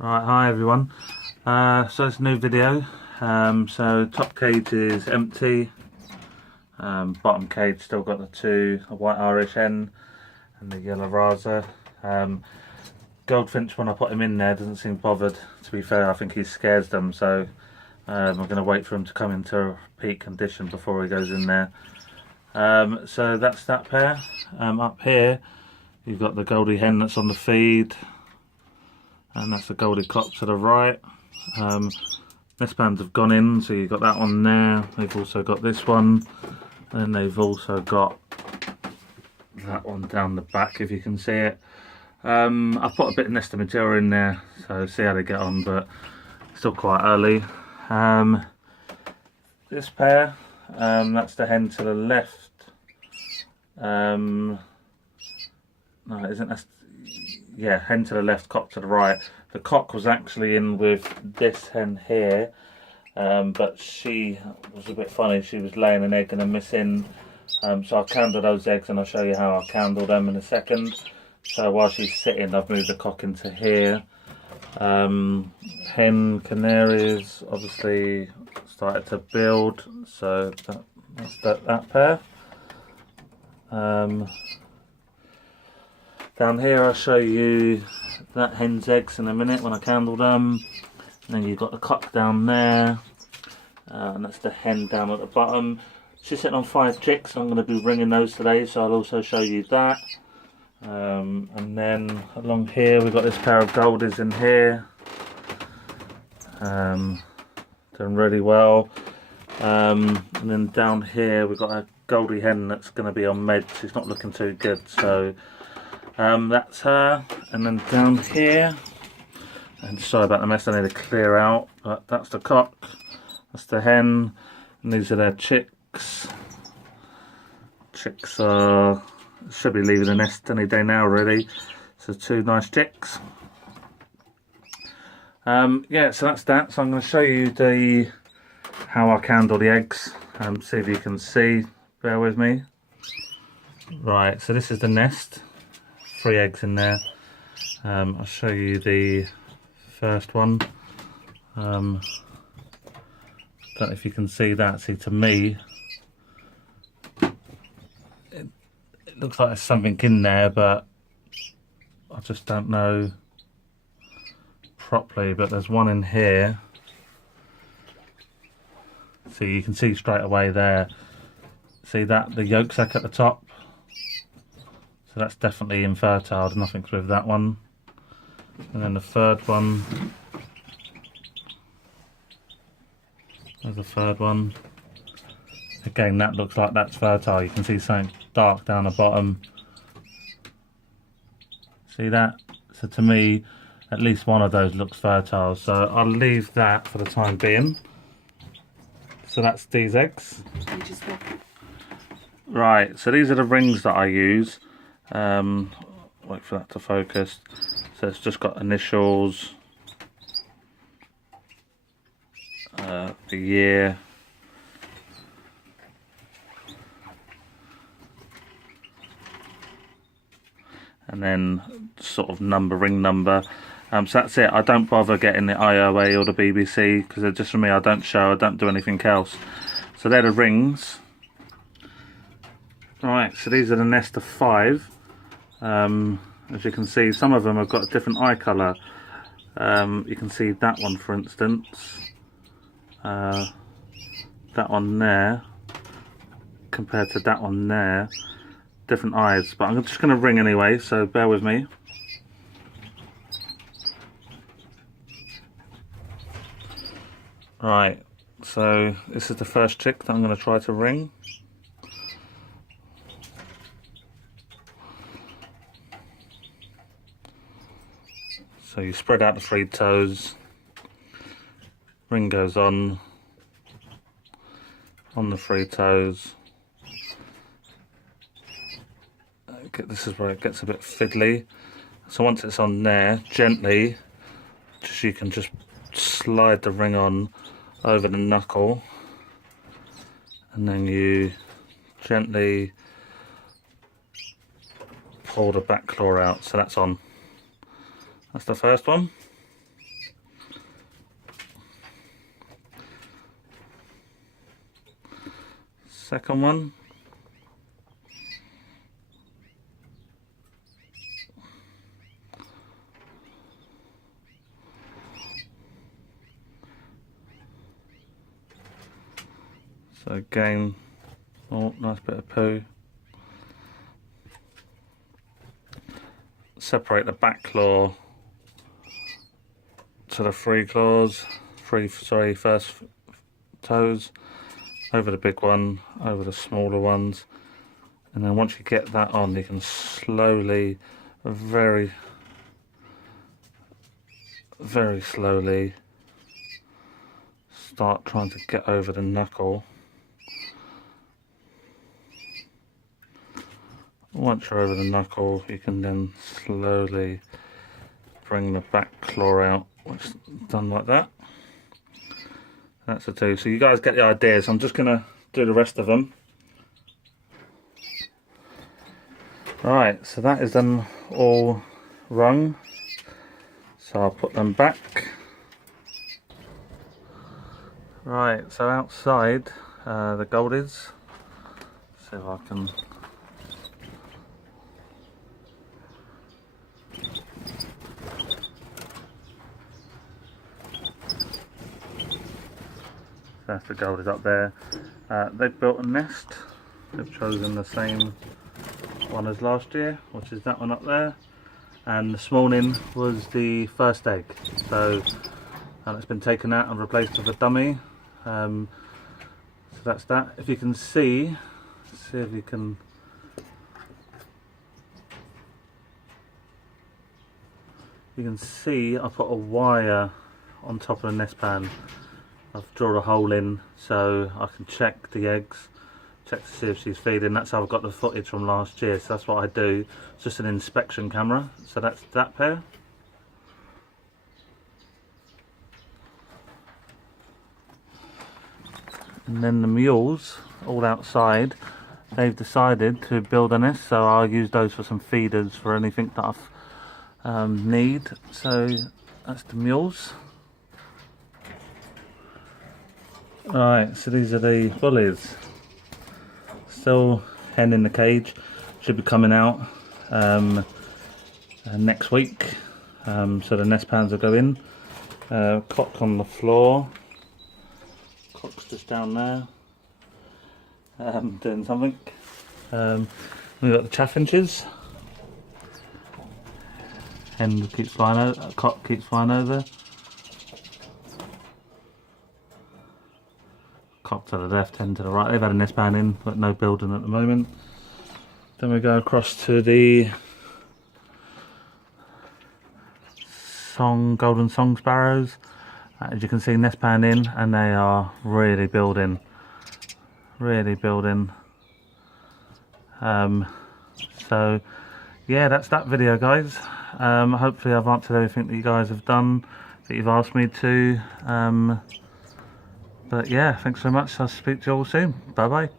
Right, hi everyone. So it's a new video. So top cage is empty. Bottom cage still got the two, a white Irish hen and the yellow Rasa. Goldfinch, when I put him in there, doesn't seem bothered. To be fair, I think he scares them, so I'm going to wait for him to come into peak condition before he goes in there. So that's that pair. Up here, you've got the Goldie hen that's on the feed. And that's the Goldie cock to the right. Nest pans have gone in, so you've got that one there. They've also got this one, and they've also got that one down the back, if you can see it. I've put a bit of nesting material in there, so see how they get on, but still quite early. This pair, that's the hen to the left. No, it isn't. That's, yeah, hen to the left, cock to the right. The cock was actually in with this hen here, but she was a bit funny. She was laying an egg and a missing. So I'll candle those eggs and I'll show you how I'll candle them in a second. So while she's sitting, I've moved the cock into here. Hen canaries obviously started to build, so that's that pair. Down here I'll show you that hen's eggs in a minute when I candle them. And then you've got the cock down there, and that's the hen down at the bottom. She's sitting on 5 chicks, and I'm going to be ringing those today, so I'll also show you that. And then along here we've got this pair of goldies in here, doing really well. And then down here we've got a Goldie hen that's going to be on meds. She's not looking too good, so that's her. And then down here, and sorry about the mess, I need to clear out, but that's the cock, that's the hen, and these are their chicks. Chicks should be leaving the nest any day now, really. So 2 nice chicks. Yeah, so that's that. So I'm going to show you how I candle the eggs. See if you can see. Bear with me. Right, so this is the nest. 3 eggs in there. I'll show you the first one. Don't know if you can see that. See, to me, it looks like there's something in there, but I just don't know properly. But there's one in here. So you can see straight away there. See that, the yolk sac at the top? So that's definitely infertile, nothing's with that one. And then the third one. There's the third one. Again, that looks like that's fertile. You can see something dark down the bottom. See that? So to me, at least one of those looks fertile. So I'll leave that for the time being. So that's these eggs. Right, so these are the rings that I use. Wait for that to focus. So it's just got initials, the year, and then sort of ring number. So that's it. I don't bother getting the IOA or the BBC because they're just for me. I don't do anything else. So they're the rings. Alright, so these are the nest of 5. As you can see, some of them have got a different eye colour. You can see that one, for instance. That one there, compared to that one there. Different eyes, but I'm just going to ring anyway, so bear with me. Right, so this is the first chick that I'm going to try to ring. So you spread out the 3 toes, ring goes on the 3 toes. This is where it gets a bit fiddly. So once it's on there, gently, you can just slide the ring on over the knuckle, and then you gently pull the back claw out. So that's on. That's the first one. second one. So again, oh, nice bit of poo. Separate the back claw to the first toes, over the big one, over the smaller ones, and then once you get that on, you can slowly, very slowly start trying to get over the knuckle. Once you're over the knuckle, you can then slowly bring the back claw out, which is done like that. That's the two. So you guys get the idea. So I'm just going to do the rest of them. Right, so that is them all wrung. So I'll put them back. Right, so outside the goldies. See if I can. That's the goldies up there. They've built a nest. They've chosen the same one as last year, which is that one up there. And this morning was the first egg. So it's been taken out and replaced with a dummy. So that's that. If you can see if you can. You can see I put a wire on top of the nest pan. I've drawn a hole in so I can check the eggs, check to see if she's feeding. That's how I've got the footage from last year, so that's what I do. It's just an inspection camera. So that's that pair. And then the mules, all outside, they've decided to build a nest, so I'll use those for some feeders for anything that I need. So that's the mules. Right, so these are the bullies. Still hen in the cage, should be coming out next week. So the nest pans will go in. Cock on the floor. Cock's just down there, doing something. We've got the chaffinches. Hen keeps flying over, cock keeps flying over. Cock to the left, hen to the right. They've had a nest pan in, but no building at the moment. Then we go across to the golden song sparrows. As you can see, nest pan in, and they are really building. So yeah, that's that video, guys. Hopefully I've answered everything that you guys have done, that you've asked me to. But yeah, thanks so much. I'll speak to you all soon. Bye bye.